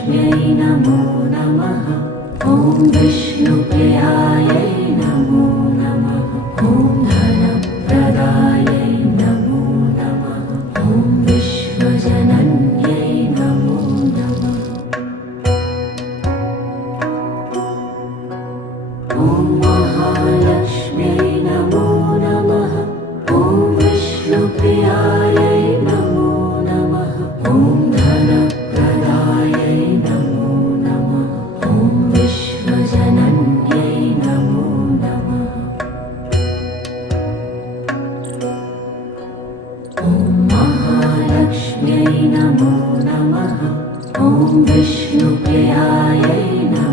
महालक्ष्म्यै नमो नमः। ॐ विष्णुप्रियायै नमो नमः। ॐ धनप्रदायै नमो नमः। ॐ विश्वजनन्यै नमो नमः। ॐ महालक्ष्म्यै नमो नमः। ॐ विष्णुप्रियायै नमो नमः। ॐ धनप्रदायै नमो नमः। ॐ विश्वजनन्यै नमो नमः। ॐ महालक्ष्म्यै नमो नमः। ॐ विष्णुप्रियायै नमो